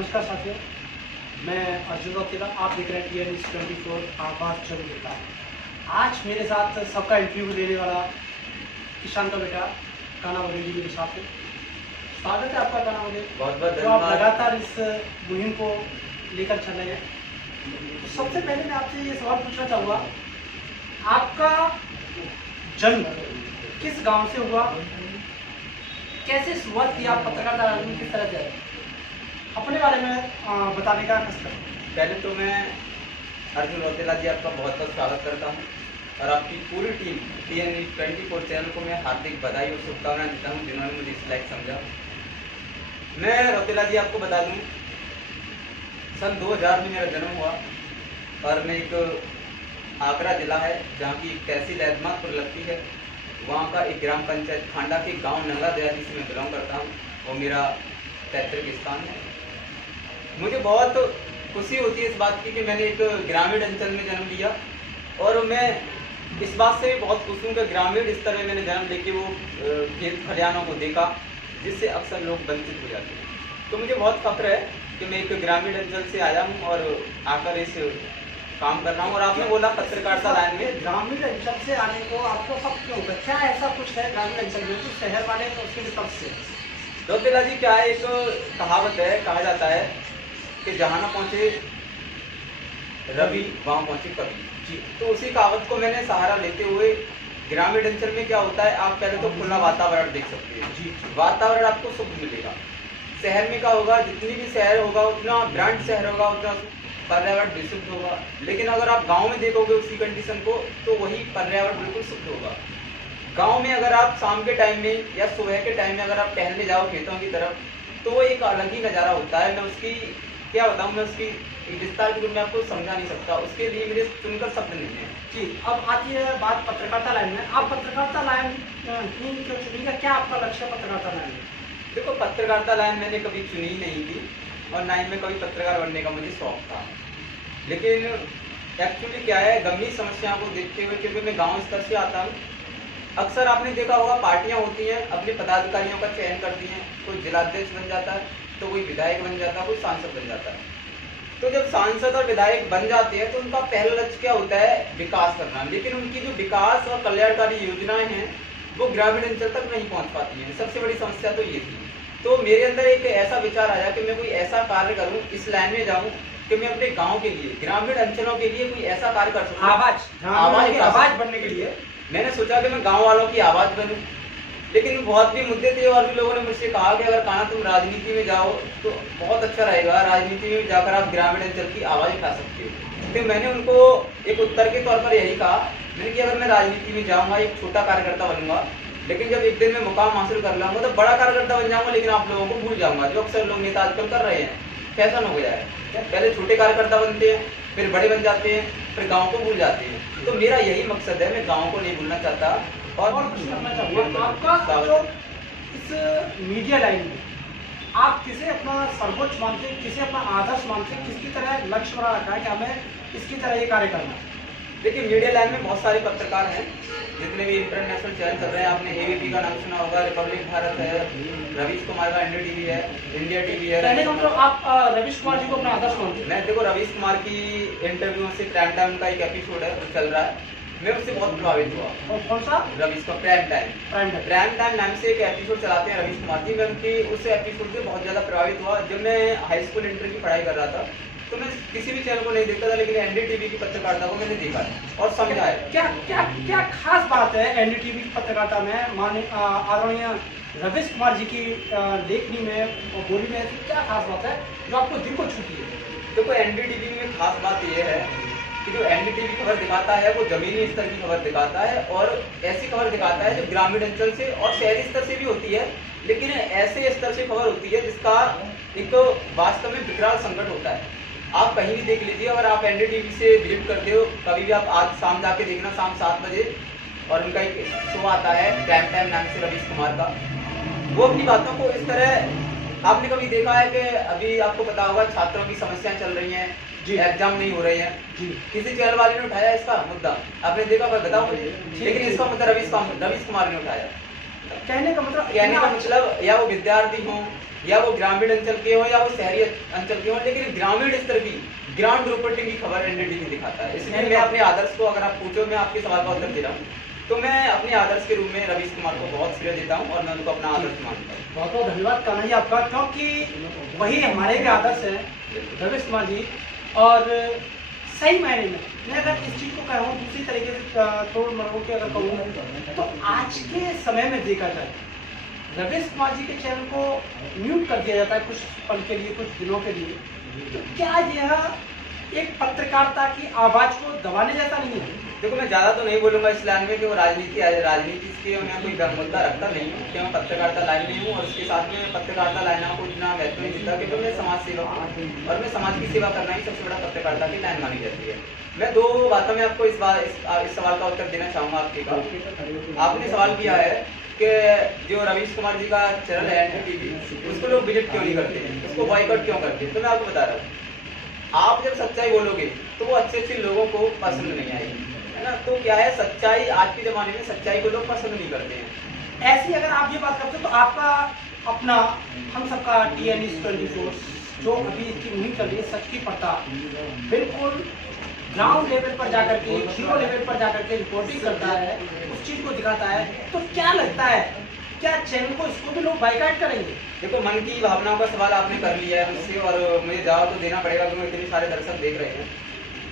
नमस्कार साथियों, मैं अर्जुन रौतेला। आप देख रहे हैं TN24 आवाज़ चंद्रिका। आज मेरे साथ सबका इंटरव्यू लेने वाला किसान का बेटा कान्हा बघेल जी मेरे साथ है। स्वागत है आपका कान्हा बघेल। बहुत बहुत तो आप धन्यवाद। लगातार इस मुहिम को लेकर चल रहे हैं। तो सबसे पहले मैं आपसे ये सवाल पूछना चाहूँगा, आपका जन्म किस गांव से हुआ, कैसे शुरुआत की आप पत्रकारिता में, किस तरह से अपने बारे में बताने का कष्ट करें। पहले तो मैं अर्जुन रौतेला जी आपका बहुत बहुत स्वागत करता हूं और आपकी पूरी टीम TN24 चैनल को मैं हार्दिक बधाई और शुभकामनाएं देता हूं जिन्होंने मुझे इस लायक समझा। मैं रौतेला जी आपको बता दूं, सन 2000 में मेरा जन्म हुआ और मैं एक आगरा जिला है जहाँ की तहसील एतमादपुर लगती है, वहाँ का एक ग्राम पंचायत खांडा के गाँव नंगा दया जिसे मैं बिलोंग करता हूँ, वो मेरा पैतृक स्थान है। मुझे बहुत खुशी होती है इस बात की कि मैंने एक ग्रामीण अंचल में जन्म लिया और मैं इस बात से भी बहुत खुश हूँ कि ग्रामीण स्तर में मैंने जन्म लेके वो खेत खलिहानों को देखा जिससे अक्सर लोग वंचित हो जाते हैं। तो मुझे बहुत फख्र है कि मैं एक ग्रामीण अंचल से आया हूँ और आकर इस काम कर रहा हूँ। और आपने बोला पत्रकारिता लाइन में ग्रामीण अंचल से आने को आपको सब क्यों होगा? क्या ऐसा कुछ है ग्रामीण अंचल में तो शहर वाले तो उसके लिए सबसे रौतेला जी, क्या है, एक कहावत है, कहा जाता है कि जहाँ ना पहुँचे रवि वहाँ पहुँचे कवि जी। तो उसी कहावत को मैंने सहारा लेते हुए ग्रामीण अंचल में क्या होता है, आप पहले तो खुला वातावरण देख सकते हैं जी। वातावरण आपको शुद्ध मिलेगा। शहर में क्या होगा, जितनी भी शहर होगा उतना ब्रांड शहर होगा, उतना पर्यावरण विशुद्ध होगा। लेकिन अगर आप गांव में देखोगे उसी कंडीशन को तो वही पर्यावरण बिल्कुल शुद्ध होगा। गांव में अगर आप शाम के टाइम में या सुबह के टाइम में अगर आप टहलने जाओ खेतों की तरफ तो वो एक अलग ही नज़ारा होता है। मैं उसकी क्या बताऊं, मैं उसकी विस्तार के रूप में आपको समझा नहीं सकता, उसके लिए मेरे सुनकर शब्द नहीं है जी। अब आती है बात पत्रकारिता लाइन में। आप पत्रकारिता लाइन ही क्यों चुनिएगा? क्या आपका लक्ष्य है पत्रकारिता लाइन में? देखो, पत्रकारिता लाइन मैंने कभी चुनी ही नहीं थी और ना ही मैं कभी पत्रकार बनने का मुझे शौक था। लेकिन एक्चुअली क्या है, गंभीर समस्याओं को देखते हुए, क्योंकि मैं गाँव स्तर से आता हूँ, अक्सर आपने देखा होगा पार्टियां होती हैं, अपने पदाधिकारियों का चयन करती हैं, कोई जिलाध्यक्ष बन जाता है तो कोई विधायक बन जाता है, कोई सांसद बन जाता है। तो जब सांसद और विधायक बन जाते हैं तो उनका पहला लक्ष्य क्या होता है, विकास करना। लेकिन उनकी जो विकास और कल्याणकारी योजनाएं हैं वो ग्रामीण अंचल तक नहीं पहुंच पाती हैं। सबसे बड़ी समस्या तो ये थी। तो मेरे अंदर एक ऐसा विचार आया कि मैं कोई ऐसा कार्य करूँ, इस लाइन में जाऊँ कि मैं अपने गाँव के लिए, ग्रामीण अंचलों के लिए कोई ऐसा कार्य कर सकूँ, आवाज बनने के लिए। मैंने सोचा कि मैं गांव वालों की आवाज़ बनूं। लेकिन बहुत भी मुद्दे थे और भी लोगों ने मुझसे कहा कि अगर कान्हा तुम राजनीति में जाओ तो बहुत अच्छा रहेगा, राजनीति में जाकर आप ग्रामीण अंचल की आवाज़ उठा सकते हो। तो मैंने उनको एक उत्तर के तौर पर यही कहा, मैंने कि अगर मैं राजनीति में जाऊँगा, एक छोटा कार्यकर्ता बनूंगा, लेकिन जब एक दिन में मुकाम हासिल कर लूँगा तो बड़ा कार्यकर्ता बन जाऊँगा, लेकिन आप लोगों को भूल जाऊँगा, जो अक्सर लोग नेता आजकल कर रहे हैं। फैशन हो गया है, पहले छोटे कार्यकर्ता बनते हैं, फिर बड़े बन जाते हैं, फिर गाँव को भूल जाते हैं। तो मेरा यही मकसद है, मैं गाँव को नहीं भूलना चाहता। और कुछ करना चाहूँगा आपका जो इस मीडिया लाइन में आप किसे अपना सर्वोच्च मानते हैं, किसे अपना आदर्श मानते हैं, किसकी तरह लक्ष्य बना रखा है कि हमें इसकी तरह ये कार्य करना है? देखिए, मीडिया लाइन में बहुत सारे पत्रकार हैं, जितने भी इंटरनेशनल चैनल चल रहे हैं। आपने ABP का नाम सुना होगा, रिपब्लिक भारत है, रवीश कुमार का NDTV है, इंडिया टीवी है। कहने का मतलब आप रवीश कुमार जी को अपना आदर्श मानते हैं? मैं देखो, रवीश कुमार की इंटरव्यू से प्राइम टाइम का एक एपिसोड है वो चल रहा है, मैं उससे बहुत प्रभावित हुआ। और कौन सा? रवीश का प्राइम टाइम नाम से एक एपिसोड चलाते हैं रवीश कुमार जी। मैं उनकी उस एपिसोड से बहुत ज़्यादा प्रभावित हुआ। जब मैं हाई स्कूल इंटर की पढ़ाई कर रहा था तो मैं किसी भी चैनल को नहीं देखता था, लेकिन NDTV की पत्रकारिता को मैंने देखा है और समझा है। क्या क्या क्या खास बात है NDTV की पत्रकारिता में, माननीय आदरणीय रवीश कुमार जी की लेखनी में और बोली में ऐसी क्या खास बात है जो आपको दिल को छूती है? देखो, NDTV में खास बात यह है कि जो NDTV खबर दिखाता है वो जमीनी स्तर की खबर दिखाता है और ऐसी खबर दिखाता है जो ग्रामीण अंचल से और शहरी स्तर से भी होती है, लेकिन ऐसे स्तर से खबर होती है जिसका एक वास्तव में विकराल संकट होता है। आप कहीं भी देख लीजिए, अगर आप NDTV से विजिट करते हो कभी भी, आप आज शाम जाके देखना, शाम 7 बजे, और उनका एक शो आता है प्राइम टाइम नाम से रवीश कुमार का। वो अपनी बातों को इस तरह, आपने कभी देखा है कि अभी आपको पता होगा छात्रों की समस्याएं चल रही हैं जी, एग्जाम नहीं हो रहे हैं जी, किसी चैनल वाले ने उठाया इसका मुद्दा, आपने देखा? बताओ मुझे। लेकिन इसका मुद्दा रवीश कुमार ने उठाया। सकता। कहने का मतलब या वो विद्यार्थी हो, या वो ग्रामीण अंचल के हो, या वो शहरी अंचल के हो, लेकिन ग्रामीण स्तर की ग्राउंड रिपोर्टिंग की खबर एनडीटीवी दिखाता है। इसलिए मैं अपने आदर्श को, अगर आप पूछो, मैं आपके सवाल का उत्तर दे रहा हूँ, तो मैं अपने आदर्श के रूप में रवीश कुमार को बहुत श्रेय देता हूँ और मैं उनको अपना आदर्श मानता हूँ। बहुत बहुत धन्यवाद कान्हा जी आपका, क्योंकि वही हमारे भी आदर्श है रवीश कुमार जी। और सही मायने में मैं अगर इस चीज़ को कह रहा हूँ दूसरी तरीके से तोड़ मरोड़ के अगर कहूँ, तो आज के समय में देखा जाए रवीश कुमार जी के चैनल को म्यूट कर दिया जाता है कुछ पल के लिए, कुछ दिनों के लिए, तो क्या यह एक पत्रकारिता की आवाज़ को दबाने जैसा नहीं है? देखो, मैं ज़्यादा तो नहीं बोलूँगा इस लाइन में कि वो राजनीति के मैं कोई मुद्दा रखता नहीं हूँ, कि मैं पत्रकारिता लाइन में हूँ और उसके साथ में पत्रकारिता लाइन को इतना महत्व नहीं देता, क्योंकि मैं समाज सेवक हूँ और मैं समाज की सेवा करना ही सबसे बड़ा पत्रकारिता की लाइन मानी जाती है। मैं दो बातों में आपको इस सवाल का उत्तर देना चाहूँगा आपके का। आपने सवाल किया है कि जो रवीश कुमार जी का चैनल है एनडीटीवी, उसको लोग विजिट क्यों नहीं करते हैं, उसको बॉयकॉट क्यों करते हैं? तो मैं आपको बता रहा हूँ, आप जब सच्चाई बोलोगे तो वो अच्छे अच्छे लोगों को पसंद नहीं आएगी, है ना। तो क्या है, सच्चाई आज के जमाने में सच्चाई को लोग पसंद नहीं करते हैं। ऐसी अगर आप ये बात करते हो तो आपका अपना, हम सबका TN24 जो अभी इसकी मुहिम कर रही है सच की पड़ता, बिल्कुल ग्राउंड लेवल पर जाकर के, जीरो लेवल पर जाकर के रिपोर्टिंग करता है, उस चीज को दिखाता है, तो क्या लगता है क्या चैनल को, इसको भी लोग बाइकाट करेंगे? देखो, मन की भावनाओं का सवाल आपने कर लिया है मुझसे और मुझे जवाब तो देना पड़ेगा क्योंकि इतने सारे दर्शक देख रहे हैं।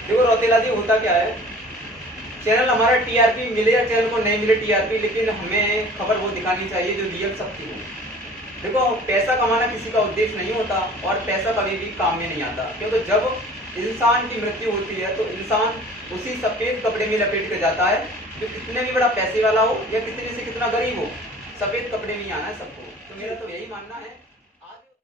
देखो रौतेला जी, होता क्या है, चैनल हमारा TRP मिले या चैनल को नहीं मिले TRP, लेकिन हमें खबर वो दिखानी चाहिए जो रियल सत्य हो। देखो, पैसा कमाना किसी का उद्देश्य नहीं होता और पैसा कभी भी काम में नहीं आता, क्योंकि जब इंसान की मृत्यु होती है तो इंसान उसी सफेद कपड़े में लपेट कर जाता है, जो कितने भी बड़ा पैसे वाला हो या कितने से कितना गरीब हो, सफेद कपड़े में ही आना है सबको। तो मेरा तो यही मानना है।